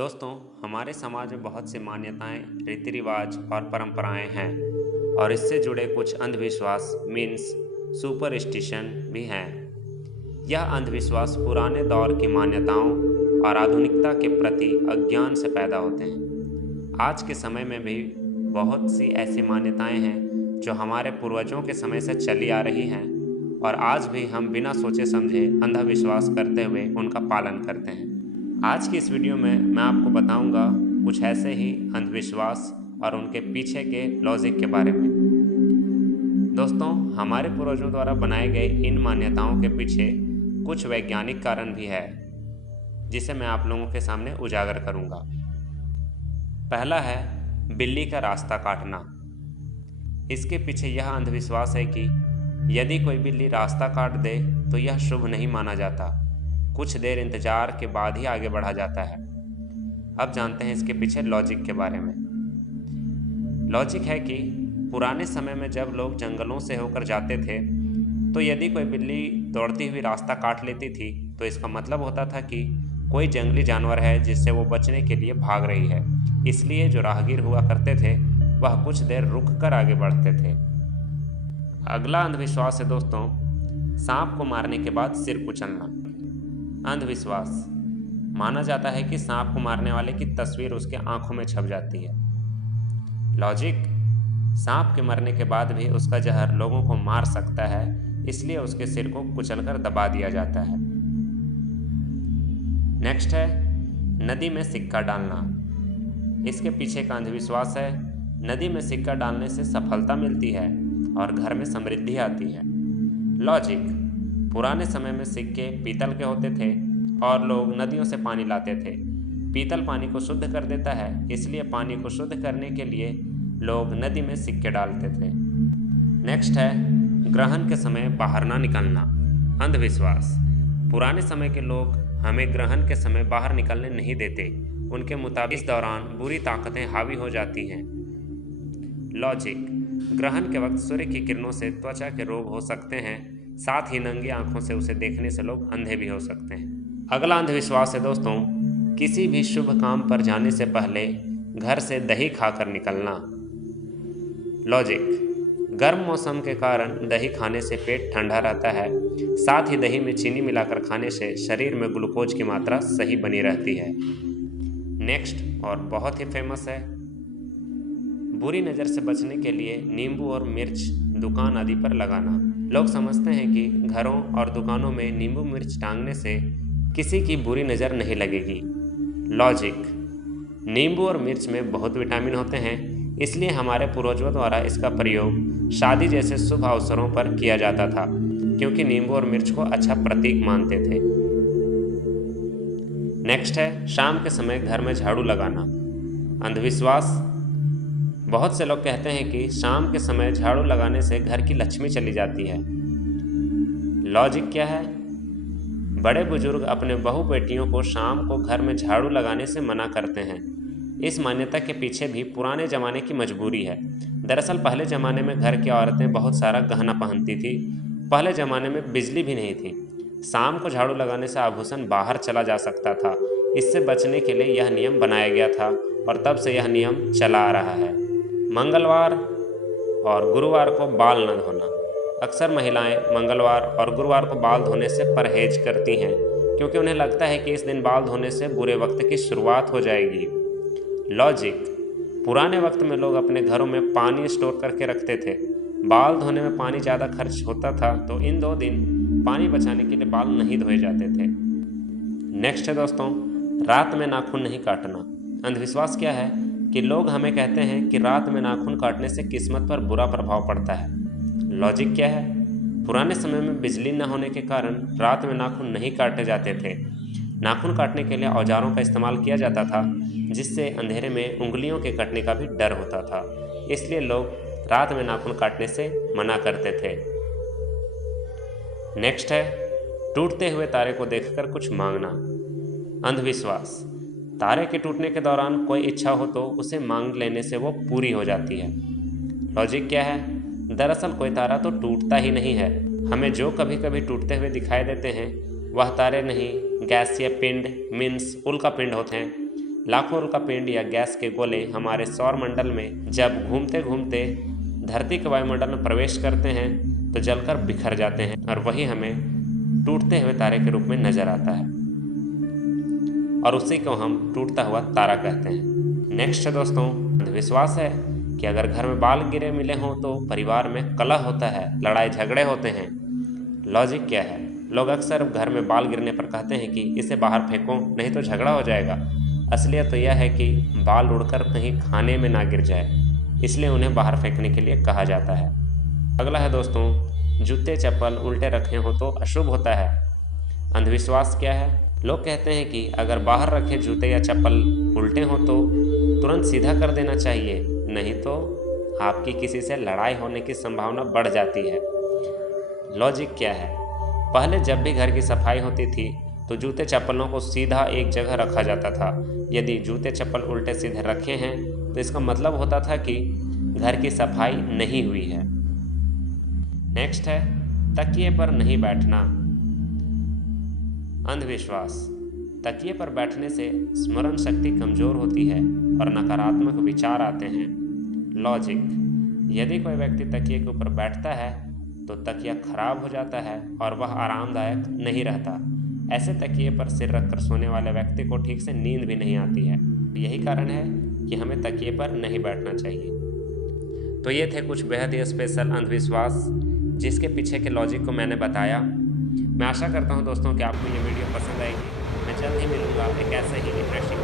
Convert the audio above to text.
दोस्तों, हमारे समाज में बहुत सी मान्यताएं, रीति रिवाज और परंपराएं हैं और इससे जुड़े कुछ अंधविश्वास मीन्स सुपरस्टिशन भी हैं। यह अंधविश्वास पुराने दौर की मान्यताओं और आधुनिकता के प्रति अज्ञान से पैदा होते हैं। आज के समय में भी बहुत सी ऐसी मान्यताएं हैं जो हमारे पूर्वजों के समय से चली आ रही हैं और आज भी हम बिना सोचे समझे अंधविश्वास करते हुए उनका पालन करते हैं। आज की इस वीडियो में मैं आपको बताऊंगा कुछ ऐसे ही अंधविश्वास और उनके पीछे के लॉजिक के बारे में। दोस्तों, हमारे पूर्वजों द्वारा बनाए गए इन मान्यताओं के पीछे कुछ वैज्ञानिक कारण भी है जिसे मैं आप लोगों के सामने उजागर करूंगा। पहला है बिल्ली का रास्ता काटना। इसके पीछे यह अंधविश्वास है कि यदि कोई बिल्ली रास्ता काट दे तो यह शुभ नहीं माना जाता। कुछ देर इंतजार के बाद ही आगे बढ़ा जाता है। अब जानते हैं इसके पीछे लॉजिक के बारे में। लॉजिक है कि पुराने समय में जब लोग जंगलों से होकर जाते थे तो यदि कोई बिल्ली दौड़ती हुई रास्ता काट लेती थी तो इसका मतलब होता था कि कोई जंगली जानवर है जिससे वो बचने के लिए भाग रही है। इसलिए जो राहगीर हुआ करते थे वह कुछ देर रुक कर आगे बढ़ते थे। अगला अंधविश्वास है दोस्तों, सांप को मारने के बाद सिर कुचलना। अंधविश्वास माना जाता है कि सांप को मारने वाले की तस्वीर उसके आंखों में छप जाती है। लॉजिक, सांप के मरने के बाद भी उसका जहर लोगों को मार सकता है, इसलिए उसके सिर को कुचलकर दबा दिया जाता है। नेक्स्ट है नदी में सिक्का डालना। इसके पीछे का अंधविश्वास है नदी में सिक्का डालने से सफलता मिलती है और घर में समृद्धि आती है। लॉजिक, पुराने समय में सिक्के पीतल के होते थे और लोग नदियों से पानी लाते थे। पीतल पानी को शुद्ध कर देता है, इसलिए पानी को शुद्ध करने के लिए लोग नदी में सिक्के डालते थे। नेक्स्ट है ग्रहण के समय बाहर ना निकलना। अंधविश्वास, पुराने समय के लोग हमें ग्रहण के समय बाहर निकलने नहीं देते। उनके मुताबिक इस दौरान बुरी ताकतें हावी हो जाती हैं। लॉजिक, ग्रहण के वक्त सूर्य की किरणों से त्वचा के रोग हो सकते हैं, साथ ही नंगी आंखों से उसे देखने से लोग अंधे भी हो सकते हैं। अगला अंधविश्वास है दोस्तों, किसी भी शुभ काम पर जाने से पहले घर से दही खाकर निकलना। लॉजिक, गर्म मौसम के कारण दही खाने से पेट ठंडा रहता है, साथ ही दही में चीनी मिलाकर खाने से शरीर में ग्लूकोज की मात्रा सही बनी रहती है। नेक्स्ट और बहुत ही फेमस है, बुरी नज़र से बचने के लिए नींबू और मिर्च दुकान आदि पर लगाना। लोग समझते हैं कि घरों और दुकानों में नींबू मिर्च टांगने से किसी की बुरी नज़र नहीं लगेगी। लॉजिक, नींबू और मिर्च में बहुत विटामिन होते हैं, इसलिए हमारे पूर्वजों द्वारा इसका प्रयोग शादी जैसे शुभ अवसरों पर किया जाता था, क्योंकि नींबू और मिर्च को अच्छा प्रतीक मानते थे। नेक्स्ट है शाम के समय घर में झाड़ू लगाना। अंधविश्वास, बहुत से लोग कहते हैं कि शाम के समय झाड़ू लगाने से घर की लक्ष्मी चली जाती है। लॉजिक क्या है? बड़े बुजुर्ग अपने बहू बेटियों को शाम को घर में झाड़ू लगाने से मना करते हैं। इस मान्यता के पीछे भी पुराने ज़माने की मजबूरी है। दरअसल पहले ज़माने में घर की औरतें बहुत सारा गहना पहनती थी। पहले ज़माने में बिजली भी नहीं थी। शाम को झाड़ू लगाने से आभूषण बाहर चला जा सकता था। इससे बचने के लिए यह नियम बनाया गया था और तब से यह नियम चला आ रहा है। मंगलवार और गुरुवार को बाल न धोना। अक्सर महिलाएं मंगलवार और गुरुवार को बाल धोने से परहेज करती हैं, क्योंकि उन्हें लगता है कि इस दिन बाल धोने से बुरे वक्त की शुरुआत हो जाएगी। लॉजिक, पुराने वक्त में लोग अपने घरों में पानी स्टोर करके रखते थे। बाल धोने में पानी ज़्यादा खर्च होता था, तो इन 2 दिन पानी बचाने के लिए बाल नहीं धोए जाते थे। नेक्स्ट है दोस्तों, रात में नाखून नहीं काटना। अंधविश्वास क्या है कि लोग हमें कहते हैं कि रात में नाखून काटने से किस्मत पर बुरा प्रभाव पड़ता है। लॉजिक क्या है? पुराने समय में बिजली न होने के कारण रात में नाखून नहीं काटे जाते थे। नाखून काटने के लिए औजारों का इस्तेमाल किया जाता था, जिससे अंधेरे में उंगलियों के कटने का भी डर होता था। इसलिए लोग रात में नाखून काटने से मना करते थे। नेक्स्ट है टूटते हुए तारे को देखकर कुछ मांगना। अंधविश्वास, तारे के टूटने के दौरान कोई इच्छा हो तो उसे मांग लेने से वो पूरी हो जाती है। लॉजिक क्या है? दरअसल कोई तारा तो टूटता ही नहीं है। हमें जो कभी कभी टूटते हुए दिखाई देते हैं वह तारे नहीं, गैसीय पिंड मीन्स उल्का पिंड होते हैं। लाखों उल्कापिंड या गैस के गोले हमारे सौरमंडल में जब घूमते घूमते धरती के वायुमंडल में प्रवेश करते हैं तो जलकर बिखर जाते हैं और वही हमें टूटते हुए तारे के रूप में नजर आता है और उसी को हम टूटता हुआ तारा कहते हैं। नेक्स्ट है दोस्तों, अंधविश्वास है कि अगर घर में बाल गिरे मिले हों तो परिवार में कलह होता है, लड़ाई झगड़े होते हैं। लॉजिक क्या है? लोग अक्सर घर में बाल गिरने पर कहते हैं कि इसे बाहर फेंको नहीं तो झगड़ा हो जाएगा। असलियत तो यह है कि बाल उड़कर कहीं खाने में ना गिर जाए, इसलिए उन्हें बाहर फेंकने के लिए कहा जाता है। अगला है दोस्तों, जूते चप्पल उल्टे रखे हो तो अशुभ होता है। अंधविश्वास क्या है? लोग कहते हैं कि अगर बाहर रखे जूते या चप्पल उल्टे हों तो तुरंत सीधा कर देना चाहिए, नहीं तो आपकी किसी से लड़ाई होने की संभावना बढ़ जाती है। लॉजिक क्या है? पहले जब भी घर की सफाई होती थी तो जूते चप्पलों को सीधा एक जगह रखा जाता था। यदि जूते चप्पल उल्टे सीधे रखे हैं तो इसका मतलब होता था कि घर की सफाई नहीं हुई है। नेक्स्ट है, तकिए पर नहीं बैठना। अंधविश्वास, तकिए पर बैठने से स्मरण शक्ति कमजोर होती है और नकारात्मक विचार आते हैं। लॉजिक, यदि कोई व्यक्ति तकिए के ऊपर बैठता है तो तकिया खराब हो जाता है और वह आरामदायक नहीं रहता। ऐसे तकिए पर सिर रखकर सोने वाले व्यक्ति को ठीक से नींद भी नहीं आती है। यही कारण है कि हमें तकिए पर नहीं बैठना चाहिए। तो ये थे कुछ बेहद ही स्पेशल अंधविश्वास जिसके पीछे के लॉजिक को मैंने बताया। मैं आशा करता हूँ दोस्तों कि आपको ये वीडियो पसंद आएगी। मैं जल्द ही मिलूँगा एक ऐसे ही इंटरेस्टिंग